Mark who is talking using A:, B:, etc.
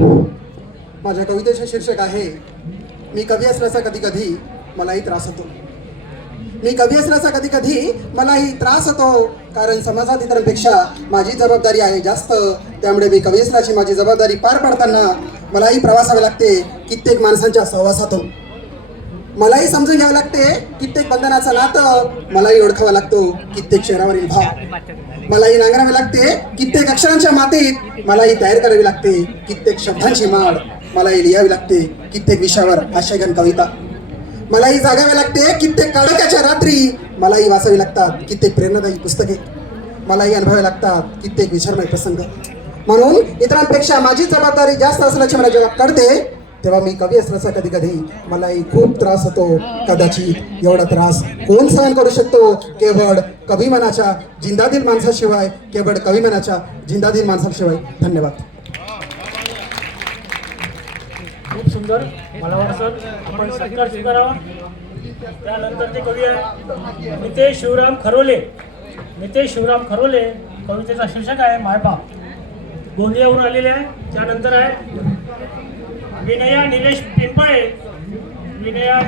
A: माझ्या कवितेचे शीर्षक आहे मी कवी असल्याचा कधी कधी मलाही त्रास होतो. मी कवी असल्याचा कधी कधी मलाही त्रास होतो. कारण समाजात इतरांपेक्षा माझी जबाबदारी आहे जास्त. त्यामुळे मी कवी असल्याची माझी जबाबदारी पार पाडताना मलाही प्रवासावे लागते. कित्येक माणसांच्या सहवासातून मलाही समजून घ्यावं लागते. कित्येक बंधनाचं नातं मलाही ओळखावा लागतो. कित्येक शहरावरील भाव मलाही नांगरावे लागते. कित्येक अक्षरांच्या मातीत मलाही तयार करावी लागते. कित्येक शब्दांची माळ मलाही लिहावी लागते. कित्येक विषयावर आशयघन कविता मलाही जागावे लागते. कित्येक काळकाच्या रात्री मलाही वाचावी लागतात. कित्येक प्रेरणादायी पुस्तके मलाही अनुभवावे लागतात. कित्येक विचारमय प्रसंग. म्हणून इतरांपेक्षा माझी जबाबदारी जास्त असल्याचे मला जेव्हा कळते तेव्हा मी कवी असण्याचा कधी कधी मलाही खूप त्रास होतो. कदाचित एवढा त्रास कोण सहन करू शकतो? केवळ कवी मनाच्या जिंदादिल माणसाशिवाय केवळ कवी मनाच्या जिंदादिल माणसाशिवाय. धन्यवाद.
B: खूप सुंदर. मला वाटतं आपण सत्कार स्वीकारावा. त्यानंतर ते कवी आहे नितेश शिवराम खरोले. नितेश शिवराम खरोले कवितेचा शीर्षक आहे मायबाप गोंदियावरून आलेले आहे. त्यानंतर आहे विनया निलेश पिंपळे. विनया